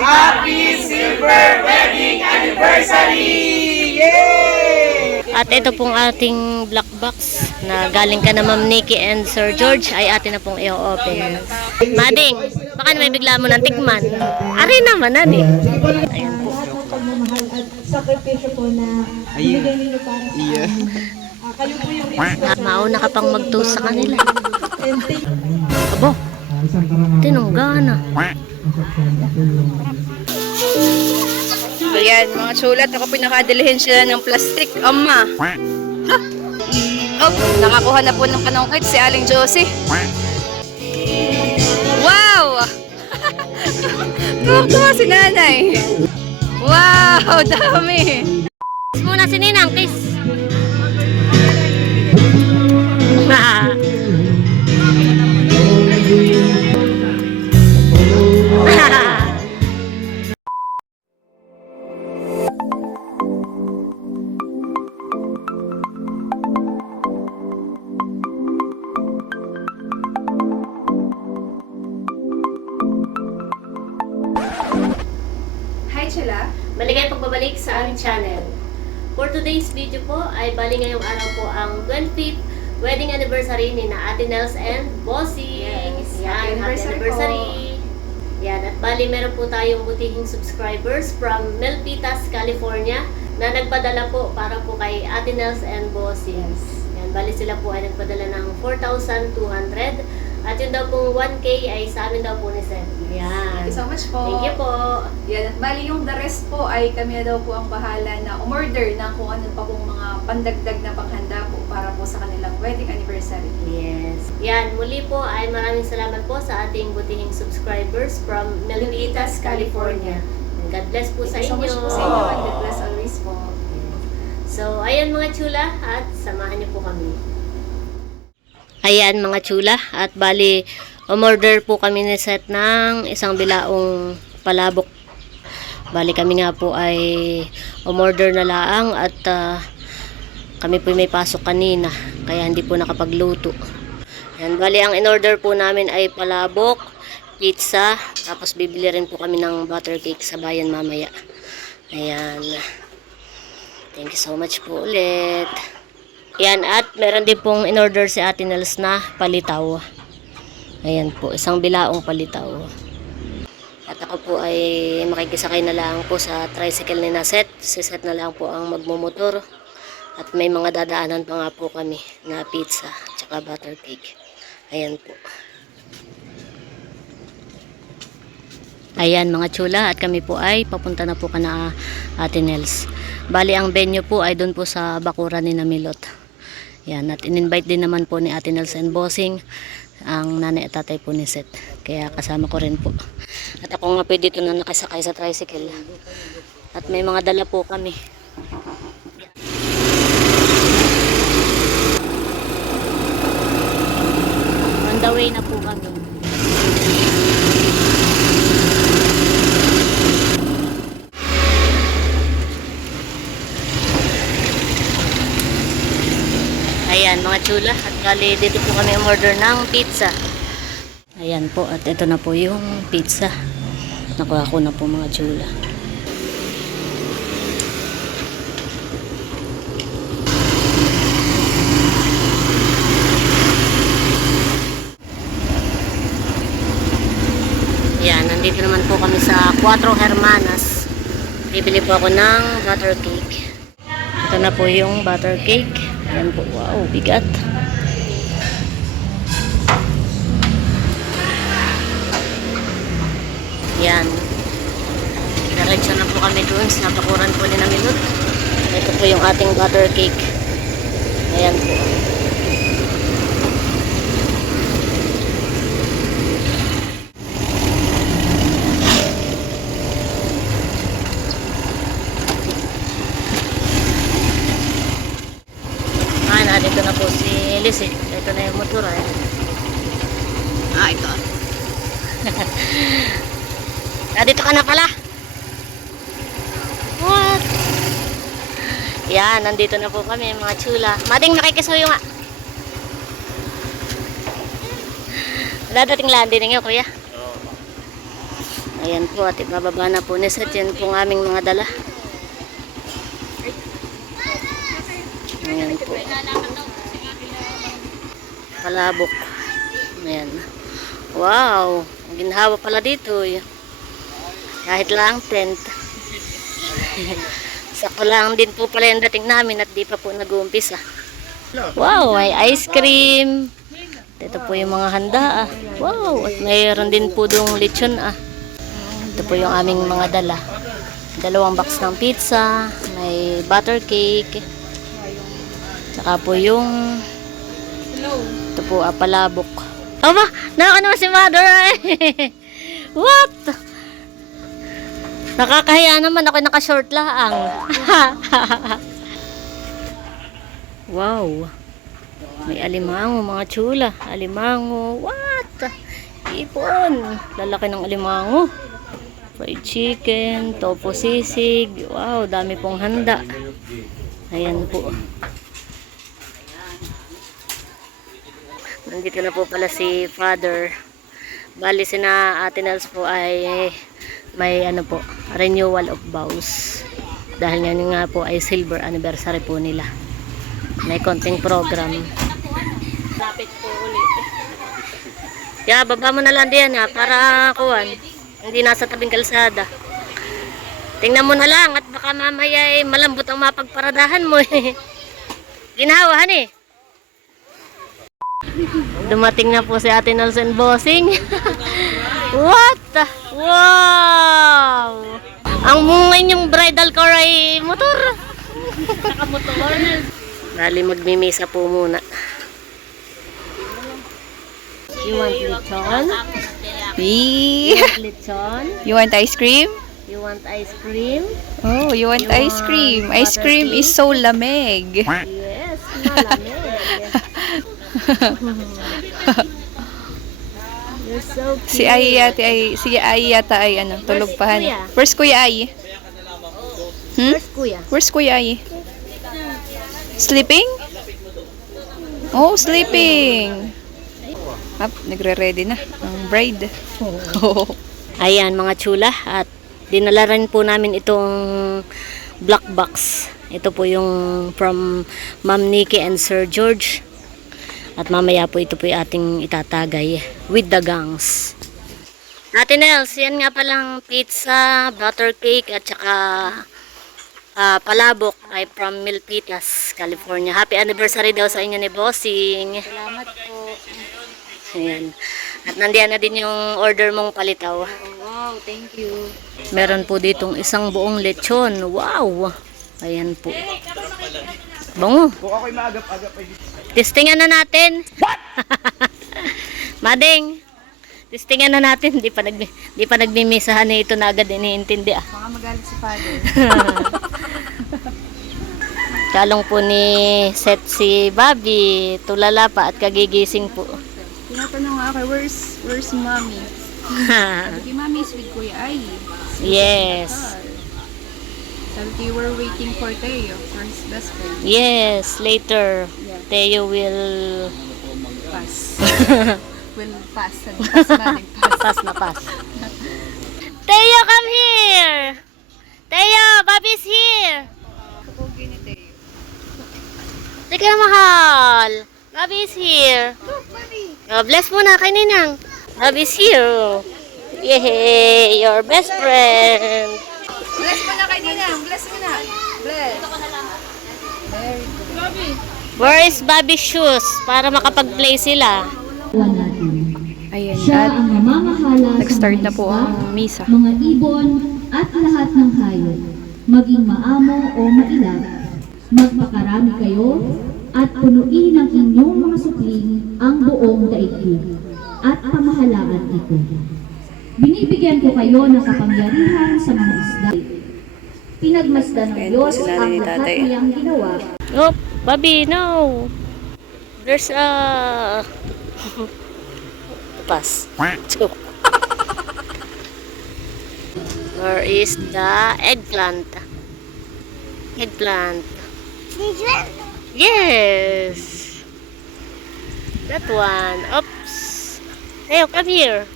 Happy Silver Wedding Anniversary! Yay! At ito pong ating black box na galing ka na Ma'am Nikki and Sir George ay atin na pong i-open. Mading, baka na may bigla mo ng tikman. Ari naman na eh. Ayan po. Pagmamahal at sakripisyo po na binigay ninyo para sa amin. Kayo po yung Mauna ka pang mag-toast sa kanila. Abo, tinunggana. Ayan, mga sulat. Ako pinakadilihin sila ng plastic. Ama. Oh, nakakuha na po ng panungkit si Aling Josie. Wow! Tuwa si nanay. Wow, dami. Kiss muna si Ninang, kiss. Hi, Chila. Maligay pagbabalik sa aming channel. For today's video po ay bali ngayong araw po ang 25th wedding anniversary ni na Ate Nels and Bossy. Yes, Yan, happy anniversary. Yan, at bali meron po tayong butihing subscribers from Milpitas, California na nagpadala po para po kay Ate Nels and Bossy. Yan, bali sila po ay nagpadala ng 4,200 at yun daw pong 1K ay sa amin daw po ni Seth. Yan. Thank you so much po. Thank you po. Yan, at bali yung the rest po ay kami na daw po ang bahala na umorder ng kung ano pa pong mga pandagdag na panghanda po para po sa kanilang wedding anniversary. Yes. Yan, muli po ay maraming salamat po sa ating butihing subscribers from Milpitas, California. And God bless po sa Thank you so inyo. much po sa inyo and God bless always po. So, ayan mga chula at samahan niyo po kami. Ayan mga chula at bali umorder po kami ni Seth ng isang bilaong palabok. Bali kami nga po ay umorder na laang at kami po may pasok kanina kaya hindi po nakapagluto. Ayan, bali ang in-order po namin ay palabok, pizza, tapos bibili rin po kami ng butter cake sa bayan mamaya. Ayan. Thank you so much po ulit. Yan, at meron din pong in-order si Ate Nels na palitaw. Ayan po, isang bilaong palitaw. At ako po ay makikisakay na lang po sa tricycle ni na Seth. Si Seth na lang po ang magmumotor. At may mga dadaanan pa nga po kami na pizza at saka butter cake. Ayan po. Ayan mga chula, at kami po ay papunta na po kana Ate Nels. Bali ang venue po ay doon po sa bakuran ni Namilot. Yan, at in-invite din naman po ni Ate Nels and Bossing ang nanay at tatay po ni Seth. Kaya kasama ko rin po. At ako nga po dito na nakasakay sa tricycle. At may mga dala po kami. On the way na po kami. Ayan mga chula, at kali dito po kami umorder ng pizza. Ayan po, at ito na po yung pizza. Nakuha ko na po mga chula. Ayan, nandito naman po kami sa Cuatro Hermanas. Bibili po ako ng butter cake. Ito na po yung butter cake. Ayan po, wow, bigat. Yan. Diretso na po kami doon sa bakuran po ni Namilot. Ito po yung ating butter cake. Ayan po. Dito na po si Liz. Ito na yung motor. Ito. Dito ka na pala. What? Yan, nandito na po kami mga chula. Mading nakikisuyo nga. Dadating lang din nga kuya. Ayan po, at ibababa na po ni Seth. Yan po ang aming mga dala. Ayan po. Palabok. Ayan. Wow! Ginhawa pala dito. Kahit lang tent. Sakto lang din po pala yung dating namin at di pa po nag-uumpisa. Wow! May ice cream. Ito po yung mga handa. Wow! At mayroon din po dong lechon. Ito po yung aming mga dala. 2 box ng pizza. May butter cake. Tsaka po yung ito po, palabok. Aba! Nakakano si mother ay! What? Nakakahiya naman ako naka-short lang. Wow. May alimango, mga chula. Alimango. What? Ipon. Lalaki ng alimango. Fried chicken, tofu sisig. Wow, dami pong handa. Ayan po. Nandito na po pala si Father. Bali sina Ate Nels po ay may ano po, renewal of vows. Dahil nga po ay silver anniversary po nila. May konting program. Lapit po ulit. Kaya baba mo na lang diyan para kuwan. Hindi nasa tabing kalsada. Tingnan mo na lang at baka mamaya ay malambot ang mapagparadahan mo eh. Ginawahan eh. Dumating na po si Ate Nelson Bossing. What? Wow! Ang mungay niyong bridal car ay motor. Nakamotor. Bali magmimisa po muna. You want lechon? Me? You want lechon? You want ice cream? You want ice cream? Oh, you want You ice want cream? Ice cream is so lamig. Yes, malamig. You're so cute. Si Ai yata ay ano, tulog pa Kuya? Where's Kuya Ai? Where's Kuya? Where's Kuya Ai? Sleeping? Oh, sleeping. Up, nagre-ready na ang bride. Oh. Ayan mga chula, at dinala rin po namin itong black box. Ito po yung from Ma'am Nikki and Sir George. At mamaya po ito po yung ating itatagay with the gangs. Ate Nels, yan nga palang pizza, butter cake at saka palabok ay from Milpitas, California. Happy anniversary daw sa inyo ni Bossing. Salamat po. Ayan. At nandiyan na din yung order mong palitaw. Wow, thank you. Meron po ditong isang buong lechon. Wow! Ayan po. Bango. Kung ako'y maagap-agap ay Testingan na natin. What? Mading. Testingan na natin. Di pa nagmimisahan na ito na agad iniintindi ah. Baka magalit si Father. Kalong po ni Seth si Bobby. Tulala pa at kagigising po. Tinatanong nga ako, where's Mommy? Sabi, Mommy is with Kuya Ai. Yes. Sabi, we're waiting for Teo, for his best friend. Yes, later. Teo will Pass. Will pass. Pass natin, pass. pass na pass. Teo, come here! Teo, Bobby's here! Kapogi ni Teo. Sige na, mahal. Bobby's here. Look, Mommy! Oh, bless muna kay Ninang. Bobby's here. Yay! Your best friend. Bless mo na kay Ninang. Bless mo na. Bless. Very good. Bobby! Where is Bobby's shoes? Para makapag-play sila. Ayan, Siya at ang namamahala nag-start sa na po mga ang isda, misa. mga ibon, at lahat ng hayop, maging maamo o mailag. Magpakarami kayo at punuin ng inyong mga supling ang buong daigdig at pamahalaan ito. Binibigyan ko kayo ng kapangyarihan sa mga isda. Pinagmasdan ng Ayan Diyos po si ang Nanay lahat Tatay. niyang ginawa. Oh, Bobby, no. There's a... Pass. Where is the eggplant? Eggplant. Yes. That one. Oops. Hey, come here.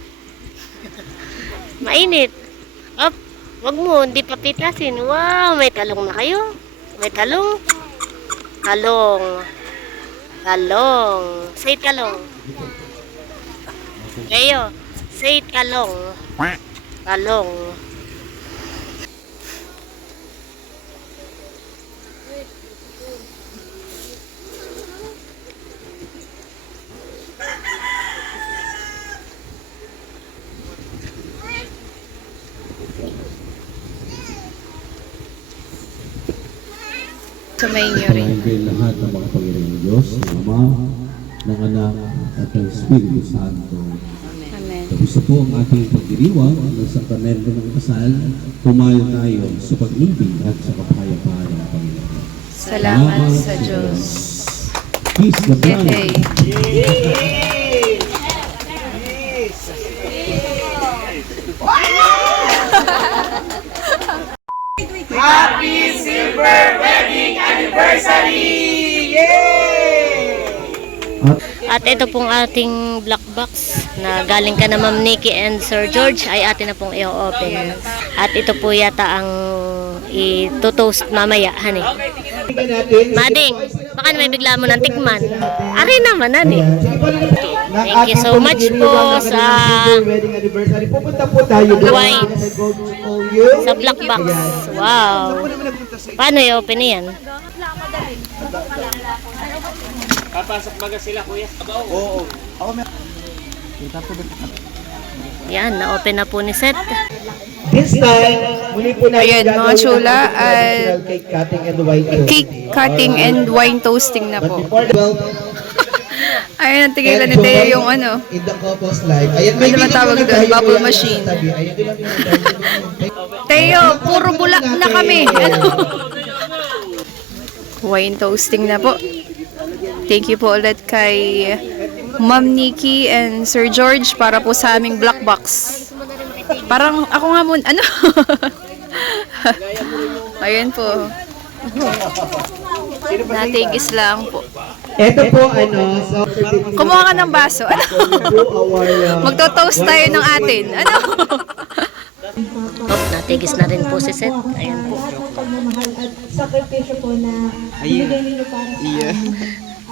Mainit. Up. Wag mo, hindi pa pitasin. Wow, may talong na kayo. May talong. Talong. Talong. Say talong. Kayo. Say talong. Talong. Sumayin niyo rin. Kay lahat ng mga Panginoong Diyos, ng Ama, ng Anak, at ng Espiritu Santo. Amen. Tapos na po ang ating pagdiriwang ng sakramento ng kasal. Pumayo tayo sa pag-ibig at sa kapayapaan ng Panginoon. Salamat sa Diyos. Peace the bride. Yay! At ito pong ating black box na galing ka na Ma'am Nikki and Sir George ay atin na pong i-open. At ito po yata ang i-toast mamaya, honey. Mading, baka na may bigla mo ng tikman. Ari naman, honey. Thank you so much po sa Pupunta po tayo doon wines sa black box. Wow. Paano i-open yan? Yan, na-open na po ni Seth. This time, muli po na Ayan, mga chula, cake cutting and wine toasting. Cake cutting and wine toasting na po. Before the Ayun, ang tigilan ni Teo yung ano. in the couple's life. Ayan, Ano ba tawag video na doon? tayo Bubble po yan machine. sa tabi. Ayan, doon lang yung Teo, puro bulak na kami. Ano? Wine toasting na po. Thank you po ulit kay Ma'am Nikki and Sir George para po sa aming black box. Parang ako nga muna, ano? Ayun po. Natigis lang po. Ito po, so, Kumuha ka ng baso. Ano? Magto-toast tayo ng atin. Ano? Oh, natigis na rin po si Seth. Ayan po. lahat ng pagmamahal at sakripisyo po na binigay ninyo para sa amin.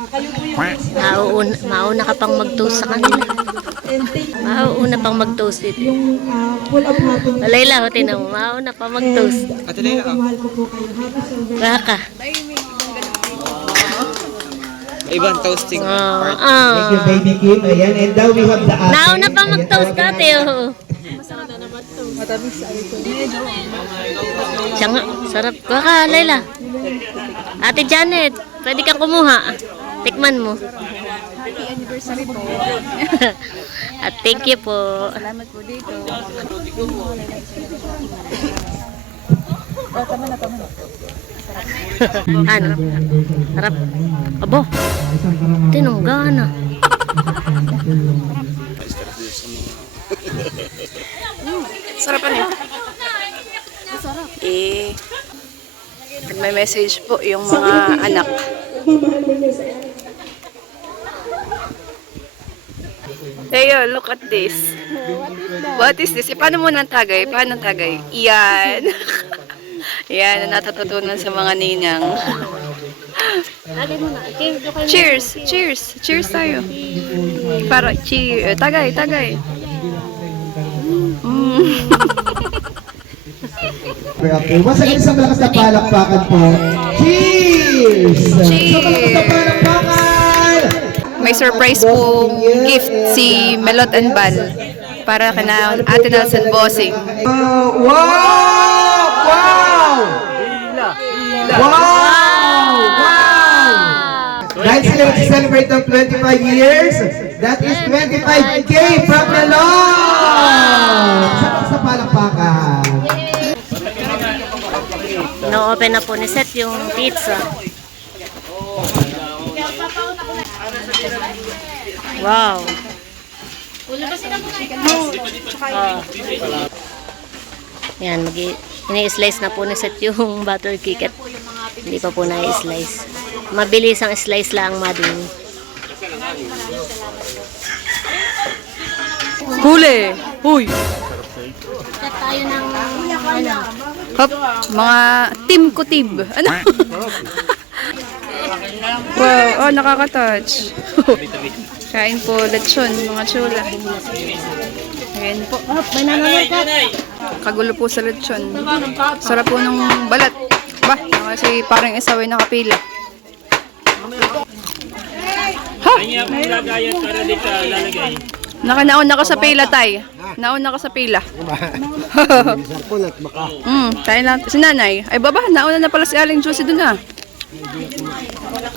Kayo po yung Mauna ka pang mag-toast sa kanila. and thank you. Mauna pang mag-toast ito. Yung full of happiness. Layla, hotin mo. Mauna pa mag-toast. Mahal ko po kayo. Happy silver. Baka. Ibang toasting. Thank you, baby Kim. Ayan, and now we have the ate. Nauna pa mag-toast dati. Oh. Siya nga, sarap. Baka, Layla. Ate Janet, pwede kang kumuha. Tikman mo. Happy anniversary po. At thank you po. Salamat po dito. Ano? Sarap. Abo. Tinungga na. Sarap ano? May message po yung mga anak. Teo, look at this. What is this? Paano mo nang tagay? Paano tagay? Yan. Yan, ang natututunan sa mga ninang. Cheers! Cheers! Cheers tayo. Para, cheers. Tagay, tagay. Okay, once again, isang malakas na palakpakan po. Cheers! Cheers! Isang malakas na palakpakan! May surprise pong gift si Melot and Bal para kina Ate Nelson Bossing. Wow! Wow! Wow! Wow! Dahil sila mag-celebrate ng 25 years, that is 25K from Melon! Sa palakpakan. Na-open na po ni Seth yung pizza. Wow. Yan, ini-slice na po ni Seth yung butter cake at hindi pa po na-slice. Mabilis ang slice lang, mading. Huli! Huy! tayo ng ano. Hop, mga team ko team. Ano? Wow, oh, nakaka-touch. Kain po, lechon, mga chula. Ayan po. Oh, may nanonood ka. Kagulo po sa lechon. Sarap po ng balat. Ba, kasi parang isaway nakapila. Ha? Nakanaon ako sa pila, tay. Naon ako sa pila. Tayo lang. Si nanay. Ay baba, nauna na pala si Aling Josie dun ah.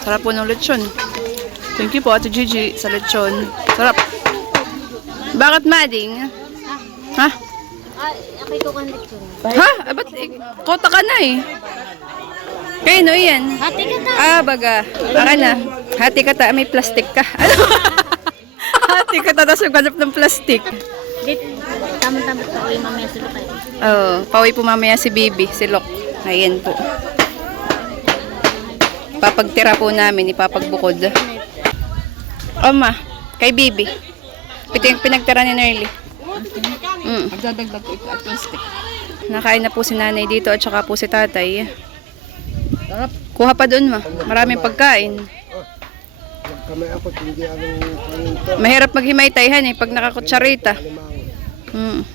Sarap po ng lechon. Thank you po, Ate Gigi, sa lechon. Sarap. Bakit, Mading? Ha? Ako'y kukulit ko. Ha? Ba't kota ka na eh? Kayo, no yan? Hati ka ta. Ah, baga. Aka na. Hati ka ta, may plastic ka. Ano? Hati ka ta, tapos yung ganap ng plastic. Tama-tama pa uwi mamaya sila tayo. Oh, pauwi po mamaya si Bibi, si Lok. Ayan po. Papagtira po namin, ipapagbukod. Oma, kay Bibi. Pinagtira ni Nerly. Magdadagdag ko at plastic. Nakain na po si nanay dito at saka po si tatay. Kuha pa doon ma. Maraming pagkain. Mahirap maghimay tayhan eh pag nakakutsarita.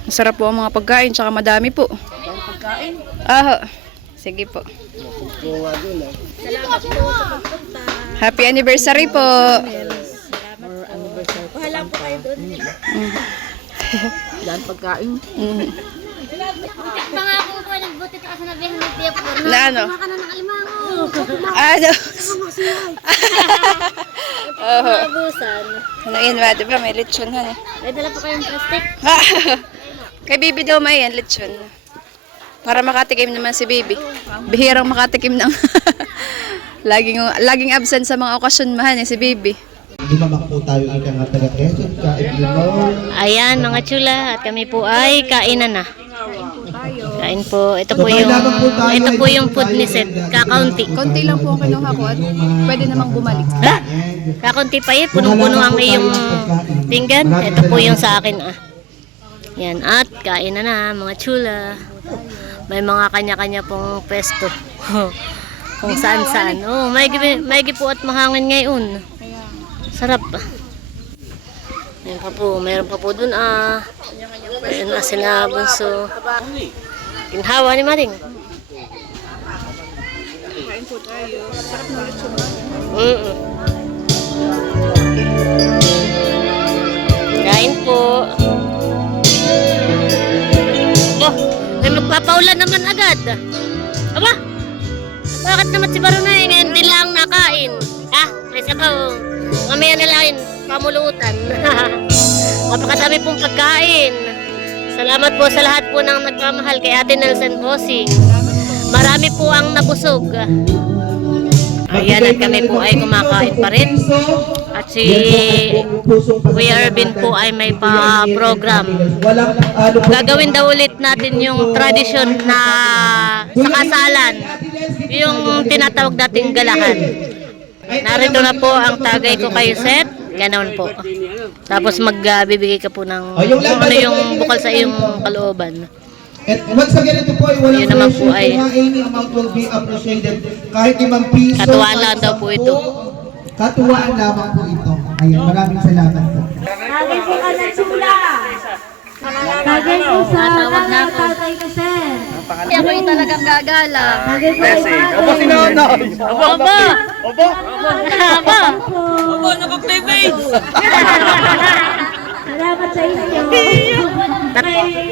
Masarap po ang mga pagkain tsaka madami po. Ah, sige po. Happy anniversary po. Wala po kayo doon. Dahil pagkain. Pangako ko, nagbuti ka sa nabihan ng tiyak ko. Na ano? Kumaka na ng alimango. Ano? Oh. Abusan. Ano yun ba? Diba may lechon ha? May dala po kayong plastic? Kay Bibi daw may yan, lechon. Para makatikim naman si Bibi. Bihirang makatikim ng laging absent sa mga okasyon mahan si Bibi. Lumabak po tayo ika nga taga Quezon, kain Limon. Ayan mga chula, at kami po ay kainan na. Kain po. Ito po yung food ni Seth. Kakaunti. Konti lang po ang kinuha ko at pwede namang bumalik. Ha? Kakaunti pa eh. Punong-puno ang iyong pinggan. Ito po yung sa akin ah. Yan. At kain na mga chula. May mga kanya-kanya pong pesto. Kung saan-saan. Oh, may po at mahangin ngayon. Sarap. Meron pa po dun ah. Ayun na sila bunso. Ginhawa ni Maring. Kain po tayo. Sarap na lechon. Kain po. Oh, may magpapaulan naman agad. Aba, bakit naman si Barunay ngayon din lang nakain? Ha? May sabaw. Mamaya na lang pamulutan. Napakadami pong pagkain. Salamat po sa lahat po ng nagmamahal kay Ate Nelson Bossing. Marami po ang nabusog. Ayan, at kami po ay kumakain pa rin. At si Kuya Ervin po ay may pa-program. Gagawin daw ulit natin yung tradisyon na sa kasalan. Yung tinatawag nating galahan. Narito na po ang tagay ko kay Seth. Ganon po. Tapos magbibigay ka po ng ano yung bukal sa iyong kalooban. At once again, ito po ay walang Yun naman po pressure. ay Kung any amount will be appreciated. Kahit 5 piso. katuwaan lang daw po ito. Katuwaan lamang po ito. Ayan, maraming salamat po. Tagay po ka ng chula. Tagay po sa tatay ko, sir. Ako yung talagang gagala. Tagay po kay mother. Aba! Aba! Salamat sa inyo.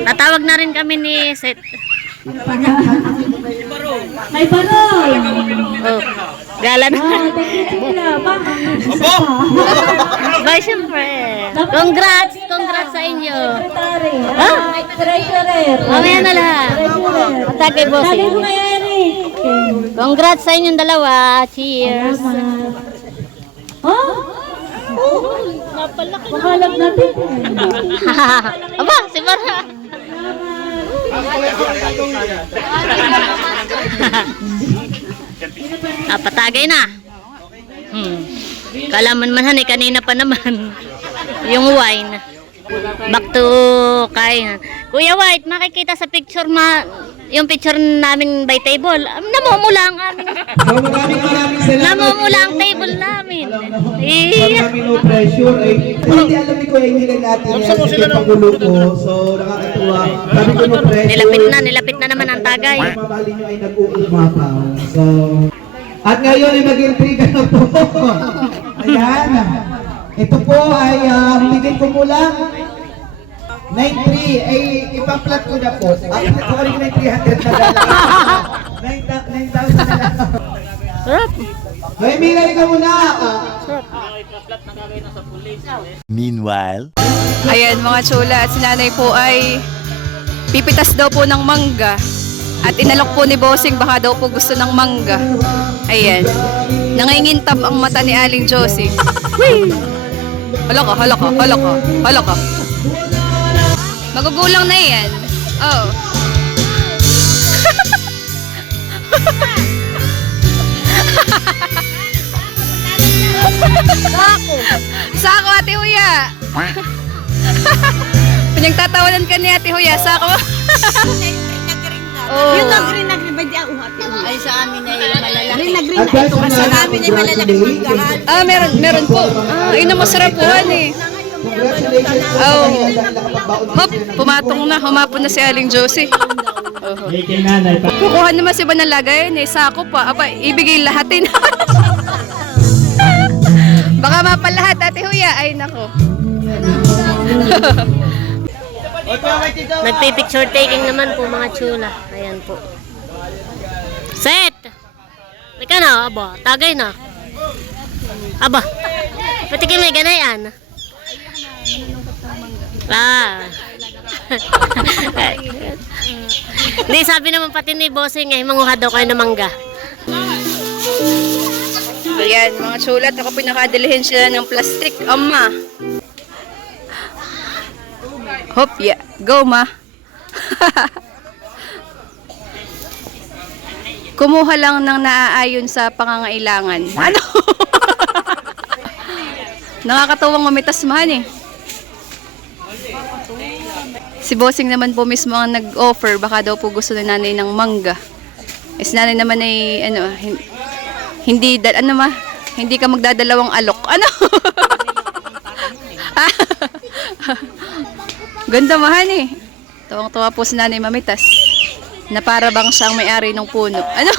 Tatawag na rin kami ni Seth. Kay Baroy. Oh, gala na. Thank you, chula. Bye, syempre. Congrats sa inyo. Secretary. Ha? Treasurer. Mamaya na lang. Tagay Tagay bossing. po kay Eric. Congrats sa inyong dalawa. Cheers. Salamat. Oh? Makalap natin. Aba, si Bara. Patagay na. Kalaman man kanina pa naman. Yung wine. Back to kain. Kuya White, makikita sa picture yung picture namin by table. Namumula ang aming So maraming salamat. namumula ang table namin. Pag Eh, namin no pressure ay hindi alam ni Kuya hindi lang natin yan kasi pagulo ko. So nakakatuwa. Sabi ko no pressure. nilapit na naman ang tagay. Ang mamali nyo ay nag-uumapaw. So at ngayon ay mag-intriga na po. Ayan. Ito po ay humigit ko mula 9,300 ay ipaplat ko na po. Ay, sorry ko na 300 na lang. 9,000 na lang. Sarap. May milay ka muna. Meanwhile, Ayan mga chula, at si nanay po ay pipitas daw po ng mangga. At inalok po ni Bossing baka daw po gusto ng mangga. Ayan. Nangingintab ang mata ni Aling Josie. Whee! Hala ka, hala ka, hala ka, hala ka. Magugulang na yan. Oh. Sako, Ate Huya. Pinagtatawanan ka ni Ate Huya. Sako. Oh. Yung nag-green ba di ang uhati? Ay, sa amin ay malalaki. At guys, sa amin ay malalaki manggahan. Ah, meron po. Ah, yun ang masarapuhan eh. Congratulations po sa Oh. kanila dahil nakapagbaon Hop, pumatong na. Humapon na si Aling Josie. Kukuha naman si Banalagay eh. Sako pa. Aba, ibigay lahatin. Baka mapalahat, Ate Huya. Ay, nako. Nagpi-picture taking naman po mga chula. Ayan po. Set! Ika na, aba. Tagay na. Aba. Pati kayo may ganayan. Ah. Hindi, sabi naman pati ni Bossing ay manguha daw kayo ng mangga. Ayan, mga chulat. Ako pinakadilihin sila ng plastic. Ama. Hop, yeah. Go, ma. Kumuha lang ng naaayon sa pangangailangan. Ano? Nakakatuwang mamitas mahan eh. Si Bossing naman po mismo ang nag-offer. Baka daw po gusto na nanay ng mangga. Eh, si nanay naman ay, ano, hindi ka magdadalawang alok. Ano? Ganda mahan eh. Tuwang-tuwa po si nanay mamitas. Na para bang siyang may-ari ng puno. Ano?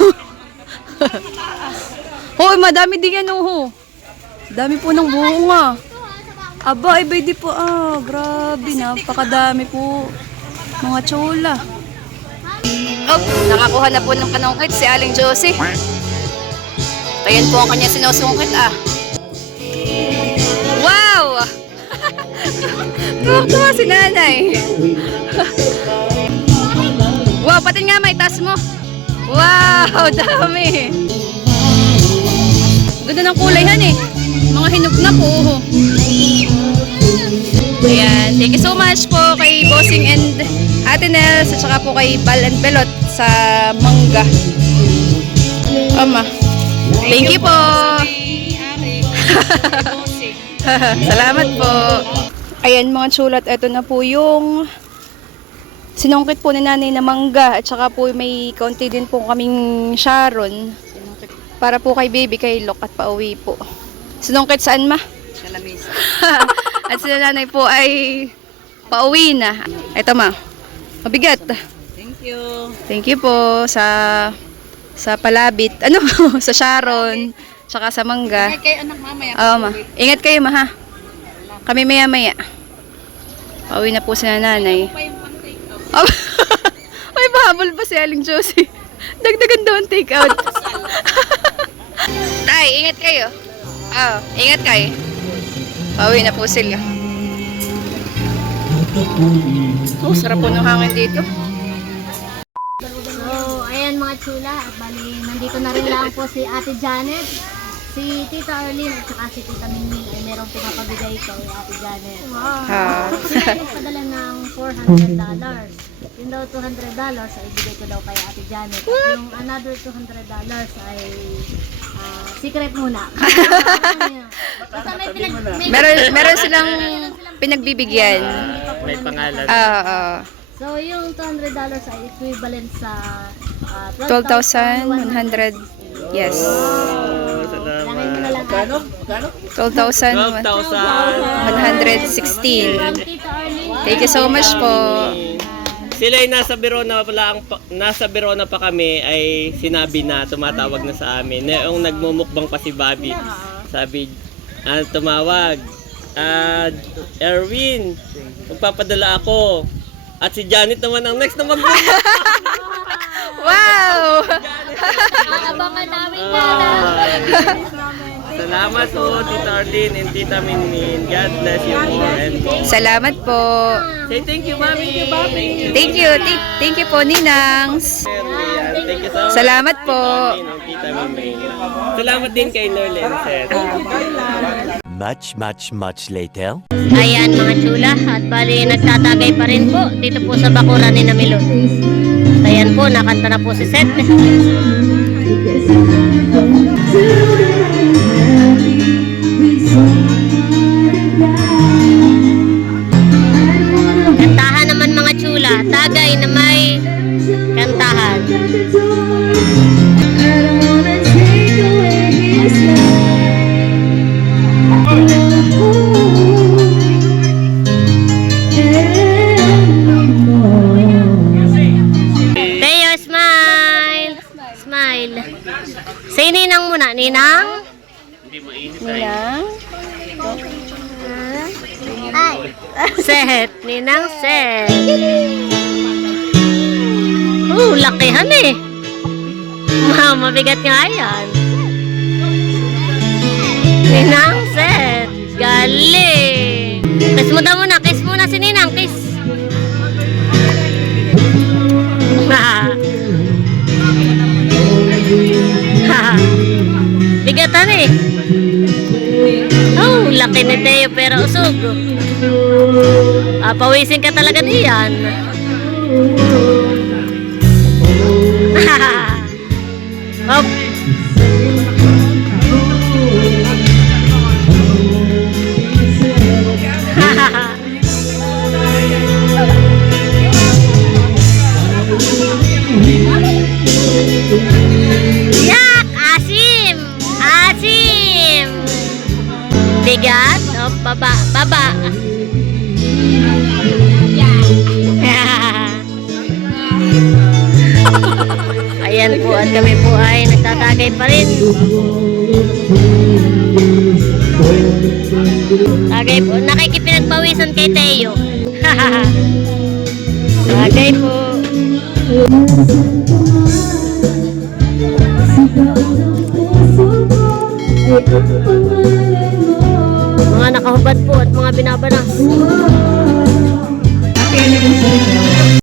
Hoy, madami din yan ho. Dami po ng bunga. Aba, iba di po. Grabe, napakadami po. Mga chola. Oh, nakakuha na po ng kanongkit si Aling Josie. Ayan po ang kanya sinusungkit Wow! Tuwak-tuwa si nanay. Wow, pati nga may tas mo. Wow, dami. Ganda ng kulay han eh. Mga hinog na po. Ayan, thank you so much po kay Bossing and Ate Nels at saka po kay Bal and Belot sa mangga. Ama. Thank you po. Salamat po. Ayan mga chulat, ito na po yung sinungkit po ni nanay na mangga at saka po may kaunti din po kaming Sharon para po kay baby, kay Lok at pauwi po. Sinungkit saan ma? Sa lamesa. At si nanay po ay pauwi na. Ito ma, mabigat. Thank you. Thank you po sa palabit, ano, sa Sharon, tsaka sa mangga. Ingat kayo anak mamaya. Oo ma. Ingat kayo ma ha. Kami maya-maya. Pauwi na po si nanay. Oh, may pahabol pa si Aling Josie. Dagdagan daw ang take out. Tay, ingat kayo. Ingat kayo. Pauwi na po sila. Oh, sarap po ng hangin dito. So, ayan mga chula. At bali, nandito na rin lang po si Ate Janet, si Tita Arlene at saka si Tita Mingming ay merong pinapabigay kay Ate Janet. Ah. Sila ay padala ng $400. Yung daw $200 ay ibigay ko daw kay Ate Janet. At yung another $200 ay Secret muna. Basta Meron silang pinagbibigyan. May pangalan. Oo. So, yung $200 ay equivalent sa 12,100. Yes. Langin mo na lang. 12,116. Tita Arlene. Thank you so much po. Sila ay nasa Verona pa kami ay sinabi na tumatawag na sa amin. Yung nagmumukbang pa si Bobby. Sabi, tumawag. Erwin, magpapadala ako. At si Janet naman ang next na Wow! Abangan namin na. Salamat po, Tita Arlene and Tita Minmin. God bless you more and more. Salamat po. Say thank you, Mami. Thank you. Thank you po, Ninangs. Thank you so much. Salamat po. Tita Minmin. Salamat din kay Nerlen. Much later. Ayan mga chula, at bali nagtatagay pa rin po dito po sa bakuran ni Namilon. Ayan po, nakanta na po si Seth. Kantahan naman mga chula, tagay na may kantahan. Teo, smile! Smile. Say Ninang muna, Ninang. Ninang. Set, Ninang set. Lakihan eh. Mabigat nga yan. Ninang set. Galing. Kiss mo daw muna, kiss muna si Ninang, kiss. Bigatan eh. Laki ni Teo pero usog. Pawisin ka talaga niyan. Hop. Yak! Asim! Asim! Bigat? O, baba, baba. Ayan po, at kami po ay nagtatagay pa rin. Tagay po, nakikipinagpawisan kay Teo. Tagay po. Mga nakahubad po at mga binabanas.